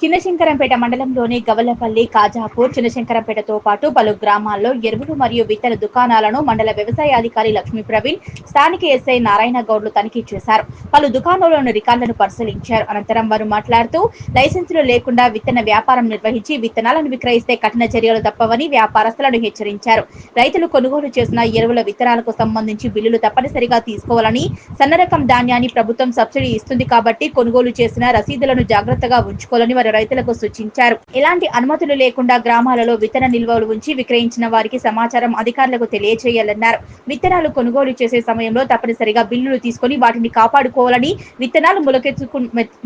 చిన్నశంకరంపేట మండలంలోని గవలపల్లి కాజాపూర్ చిన్నశంకరంపేటతో పాటు పలు గ్రామాల్లో ఎరువులు మరియు విత్తన దుకాణాలను మండల వ్యవసాయ అధికారి లక్ష్మీ ప్రవీణ్ స్థానిక ఎస్ఐ నారాయణ గౌడ్లు తనిఖీ చేశారు. పలు దుకాణాల్లోని రికార్డులను పరిశీలించారు. అనంతరం వారు మాట్లాడుతూ లైసెన్సులు లేకుండా విత్తన వ్యాపారం నిర్వహించి విత్తనాలను విక్రయిస్తే కఠిన చర్యలు తప్పవని వ్యాపారస్తులను హెచ్చరించారు. రైతులు కొనుగోలు చేసిన ఎరువుల విత్తనాలకు సంబంధించి బిల్లులు తప్పనిసరిగా తీసుకోవాలని సన్నరకం ధాన్యాన్ని ప్రభుత్వం సబ్సిడీ ఇస్తుంది కాబట్టి కొనుగోలు చేసిన రసీదులను జాగ్రత్తగా ఉంచుకోవాలని వారు రైతులకు సూచించారు. ఎలాంటి అనుమతులు లేకుండా గ్రామాలలో విత్తన నిల్వలు ఉంచి విక్రయించిన వారికి సమాచారం అధికారులకు తెలియజేయాలన్నారు విత్తనాలు కొనుగోలు చేసే సమయంలో తప్పనిసరిగా బిల్లులు తీసుకొని వాటిని కాపాడుకోవాలని విత్తనాలు మొలకెత్తుకు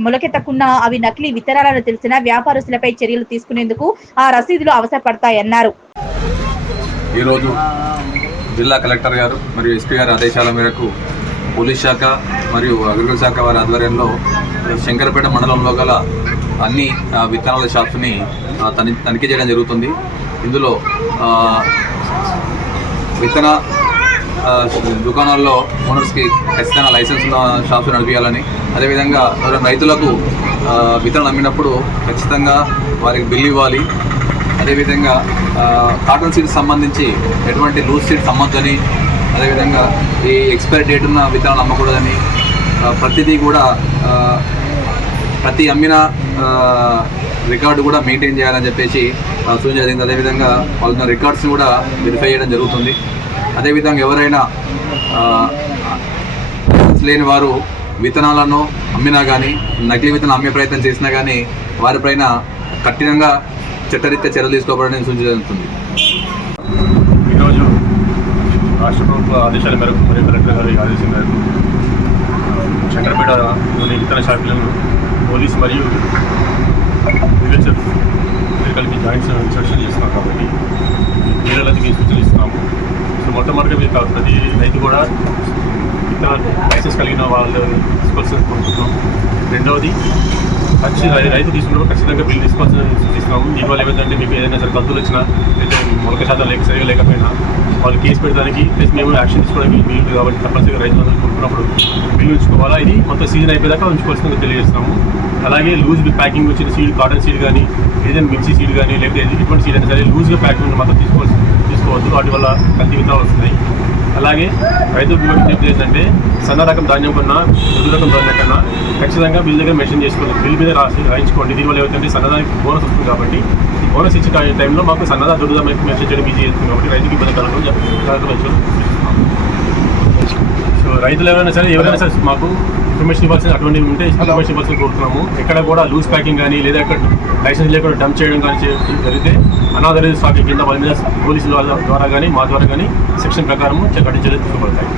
మొలకెత్తకున్నా అవి నకిలీ విత్తనాలను తెలిసిన వ్యాపారస్తులపై చర్యలు తీసుకునేందుకు ఆ రసీదులు అవసరపడతాయన్నారు. ఈరోజు జిల్లా కలెక్టర్ గారు మరియు ఎస్పీ గారి ఆదేశాల మేరకు పోలీస్ శాఖ మరియు అగ్రికల్చర్ శాఖ వారి ఆధ్వర్యంలో శంకరపేట మండలంలో గల అన్ని విత్తనాల షాప్స్ని తని తనిఖీ చేయడం జరుగుతుంది. ఇందులో విత్తన దుకాణాల్లో ఓనర్స్కి ఖచ్చితంగా లైసెన్స్ ఉన్న షాప్స్ నడిపించాలని అదేవిధంగా ఎవరైనా రైతులకు విత్తనాలు అమ్మినప్పుడు ఖచ్చితంగా వారికి బిల్ ఇవ్వాలి. అదేవిధంగా కాటన్ సీడ్స్ సంబంధించి ఎటువంటి లూజ్ సీడ్స్ అమ్మద్దని అదేవిధంగా ఈ ఎక్స్పైరీ డేట్ ఉన్న విత్తనాలు అమ్మకూడదని ప్రతిదీ కూడా ప్రతి అమ్మిన రికార్డు కూడా మెయింటైన్ చేయాలని చెప్పేసి సూచన జరిగింది. అదేవిధంగా వాళ్ళ రికార్డ్స్ కూడా వెరిఫై చేయడం జరుగుతుంది. అదేవిధంగా ఎవరైనా లేని వారు విత్తనాలను అమ్మినా కానీ నకిలీ విత్తనం అమ్మే ప్రయత్నం చేసినా కానీ వారిపైన కఠినంగా చట్టరీత్యా చర్యలు తీసుకోబడని సూచించబడుతుంది రాష్ట్ర ప్రభుత్వ ఆదేశాల మేరకు మరియు కలెక్టర్ గారి ఆదేశం మేరకు శంకరపేటలోని ఇతర శాఖలను పోలీస్ మరియు అగ్రికల్చర్ కలిపి జాయింట్స్ ఇన్స్పెక్షన్ చేస్తున్నాం కాబట్టి వీళ్ళకి మేము సూచనలు ఇస్తున్నాము సో మొట్టమొదటిగా మీరు ప్రతి రైతు కూడా ఇతర లైసెన్స్ కలిగిన వాళ్ళు తీసుకోవాల్సిన కోరుకుంటున్నాం రెండవది ఖచ్చితంగా రైతు తీసుకున్నప్పుడు ఖచ్చితంగా బిల్ తీసుకోవాల్సిన సూచిస్తున్నాము దీనివల్ల ఏమైందంటే మీకు ఏదైనా సరే కంతులు వచ్చినా లేదా మొలక శాతం లేక సరిగా లేకపోయినా వాళ్ళు కేసు పెట్టడానికి ప్లస్ మేము యాక్షన్ తీసుకోవడానికి వీలు కాబట్టి తప్పనిసరిగా రైతులందరూ కొనుక్కున్నప్పుడు బిల్లు ఉంచుకోవాలా? ఇది మొత్తం సీజన్ అయిపోయాక ఉంచుకోవాల్సిందని తెలియజేస్తాము అలాగే లూజ్ ప్యాకింగ్ వచ్చిన సీడ్ కాటన్ సీడ్ కానీ ఏదైనా మిర్చి సీడ్ కానీ లేకపోతే ఎటువంటి సీడ్ అయినా సరే లూజ్గా ప్యాకింగ్ మాత్రం తీసుకోవాల్సి తీసుకోవద్దు. వాటి వల్ల కంది విత్తనాలు వస్తున్నాయి. అలాగే రైతు బీమా విజ్ఞప్తి ఏంటంటే సన్న రకం ధాన్యం కన్నా మృదు రకం ధాన్యం కన్నా ఖచ్చితంగా బిల్ దగ్గర మెన్షన్ చేసుకోండి బిల్ మీద రాసి రాయించుకోండి. దీనివల్ల ఏమిటంటే సన్నదానికి బోనస్ వస్తుంది కాబట్టి ఈ బోనస్ ఇచ్చే టైంలో మాకు సన్నదా దురద మెన్షన్ చేయడం ఈజీ అవుతుంది కాబట్టి రైతుకి ఇబ్బంది కలగడం జాగ్రత్త రైతులు ఎవరైనా సరే ఎవరైనా సరే మాకు ఇన్ఫర్మేషన్ ఇవ్వాల్సిన అటువంటి ఉంటే ఇన్ఫర్మేషన్ ఇవ్వాల్సిన కోరుతున్నాము. ఎక్కడ కూడా లూజ్ ప్యాకింగ్ కానీ లేదా ఎక్కడ లైసెన్స్ లేకుండా డంప్ చేయడం కానీ జరిగితే అనాథరైజ్ స్టాకింగ్ కింద వాళ్ళ మీద పోలీసుల ద్వారా కానీ మా ద్వారా కానీ సెక్షన్ ప్రకారము కఠిన చర్యలు తీసుకోబడతాయి.